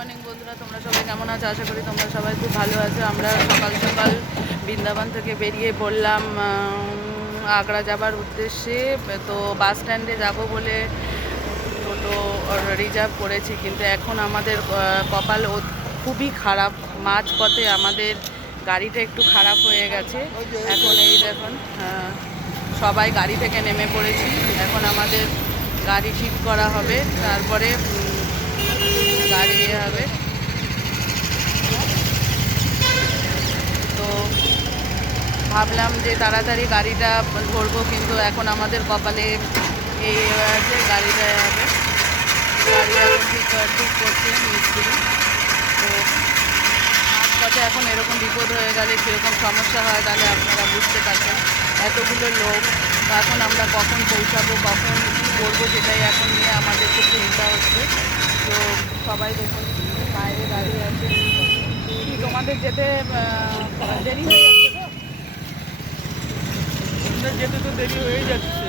Morning বন্ধুরা। তোমরা সবাই কেমন আছো? আশা করি তোমরা সবাই খুব ভালো আছো। আমরা সকাল সকাল বৃন্দাবন থেকে বেরিয়ে পড়লাম আগ্রা যাবার উদ্দেশ্যে। তো বাস স্ট্যান্ডে যাব বলে টোটো রিজার্ভ করেছি, কিন্তু এখন আমাদের কপাল খুবই খারাপ। মাঝ পথে আমাদের গাড়িটা একটু খারাপ হয়ে গেছে। এখন এই দেখুন সবাই গাড়ি থেকে নেমে পড়েছি। এখন আমাদের গাড়ি ঠিক করা হবে। তারপরে গাড়ি হবে। তো ভাবলাম যে তাড়াতাড়ি গাড়িটা ধরবো, কিন্তু এখন আমাদের কপালে এই আছে, গাড়িটা হবে গাড়ি এখন ঠিক ঠিক করছে মিস্ত্রি। তো মাঝপথে এখন, এরকম বিপদ হয়ে গেলে কীরকম সমস্যা হয়, তাহলে আপনারা বুঝতে পারছেন। এতগুলো লোক এখন আমরা কখন পৌঁছাবো, কখন কী করব, সেটাই এখন নিয়ে আমাদের খুব চিন্তা হচ্ছে তো সবাই দেখুন বাইরে দাঁড়িয়ে আছে কি তোমাদের যেতে দেরি হয়ে যাচ্ছে তো? আমাদের যেতে তো দেরি হয়ে যাচ্ছে।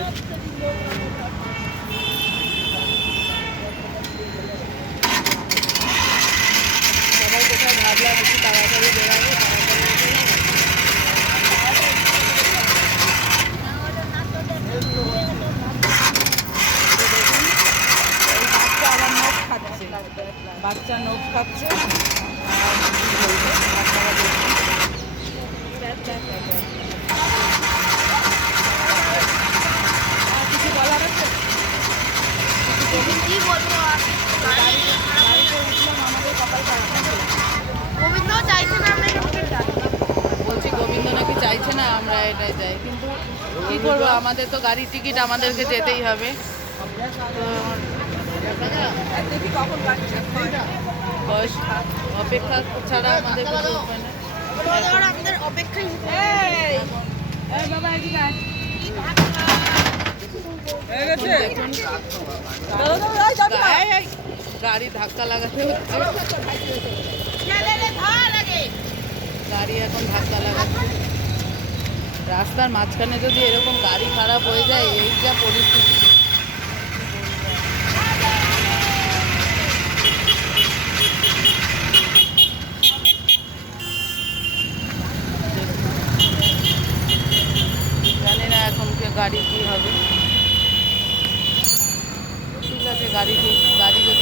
সবাই কোথায়? ভাবলাম একটু তাড়াতাড়ি বেরাবো বাচ্চা নখ খাচ্ছে। আর কি বলব বাচ্চারা দেখুন আর কিছু বলার আছে কি বলব আর? গাড়িতে উঠলাম আমাদের কপাল খারাপ নাকি? গোবিন্দ চাইছে না আমরা এটাকে যাই। বলছি গোবিন্দ নাকি না আমরা এটাই যাই কিন্তু কি করব আমাদের তো গাড়ির টিকিট আমাদেরকে যেতেই হবে। দেখি অপেক্ষা ছাড়া আমাদের গাড়ি ধাক্কা লাগাতে হচ্ছে। গাড়ি এখন ধাক্কা রাস্তার মাঝখানে যদি এরকম গাড়ি খারাপ হয়ে যায়, এই যা পরিস্থিতি। জানি না এখন গাড়ি কি হবে। ঠিক আছে, গাড়ি গাড়ি যদি